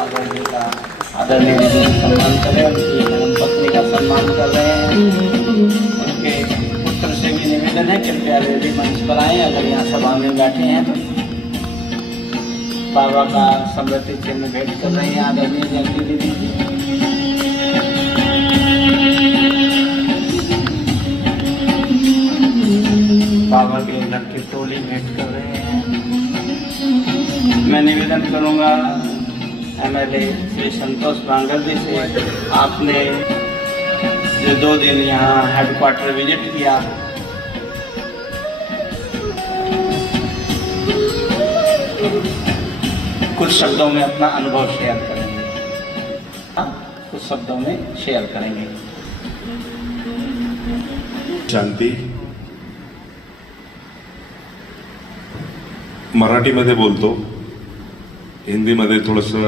माता का आदरणीय सम्मान कर रहे हैं, उनकी पत्नी का सम्मान कर रहे हैं। उनके पुत्र से भी निवेदन है कृपया रेडी मंच पर आए अगर यहाँ सभा में बैठे हैं तो। बाबा का स्मृति चिन्ह भेंट कर रहे हैं आदरणीय जयंती दीदी जी। बाबा के घर की टोली भेंट कर रहे हैं। मैं निवेदन करूंगा एमएलए श्री संतोष बांगल जी से, आपने जो 2 दिन यहाँ हेडक्वार्टर विजिट किया, कुछ शब्दों में अपना अनुभव शेयर करेंगे। कुछ शब्दों में शेयर करेंगे। शांती। मराठीमध्ये बोलतो, हिंदीमध्ये थोडंसं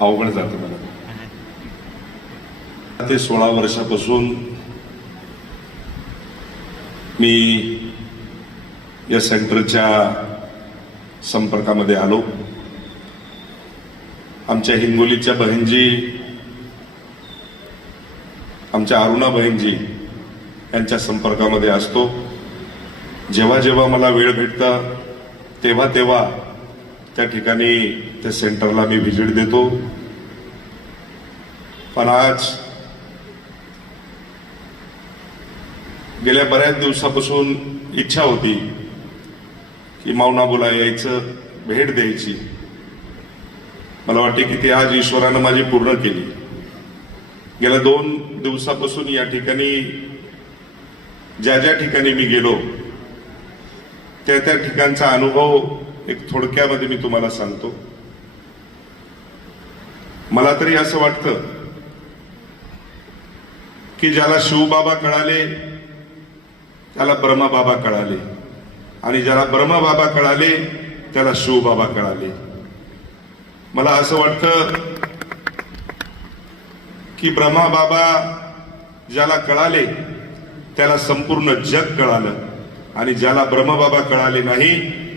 अवघड जातं मला। ते 16 वर्षापासून मी या सेंटरच्या संपर्कामध्ये आलो। आमच्या हिंगोलीच्या बहिणजी, आमच्या अरुणा बहिणजी यांच्या संपर्कामध्ये असतो। जेव्हा जेव्हा मला वेळ भेटता तेव्हा तेव्हा त्या ठिकाणी त्या सेंटरला मी व्हिजिट देतो। पण आज गेल्या बऱ्याच दिवसापासून इच्छा होती की माऊनाबोला यायचं, भेट द्यायची। मला वाटते की ती आज ईश्वरानं माझी पूर्ण केली। गेल्या 2 दिवसापासून या ठिकाणी ज्या ज्या ठिकाणी मी गेलो त्या त्या ठिकाणचा अनुभव एक थोडक्यामध्ये मी तुम्हाला सांगतो। मला तरी असं वाटतं की ज्याला शिवबाबा कळाले त्याला ब्रह्मबाबा कळाले, आणि ज्याला ब्रह्मबाबा कळाले त्याला शिवबाबा कळाले। मला असं वाटतं की ब्रह्मबाबा ज्याला कळाले त्याला संपूर्ण जग कळालं, आणि ज्याला ब्रह्मबाबा कळाले नाही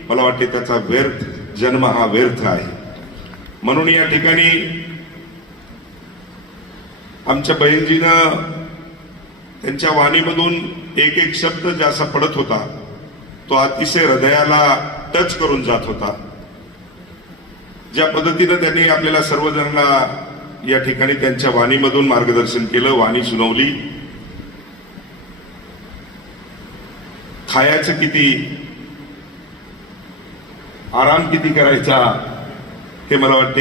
मला वाटते त्याचा व्यर्थ जन्म हा व्यर्थ आहे। म्हणून या ठिकाणी आमच्या बहिणजीनं त्यांच्या वाणीमधून एक एक शब्द जसा पडत होता तो अतिशय हृदयाला टच करून जात होता। ज्या पद्धतीनं त्यांनी आपल्याला सर्वजणांना या ठिकाणी त्यांच्या वाणीमधून मार्गदर्शन केलं, वाणी सुनावली। खायचं किती, आराम किती करायचा हे मला वाटते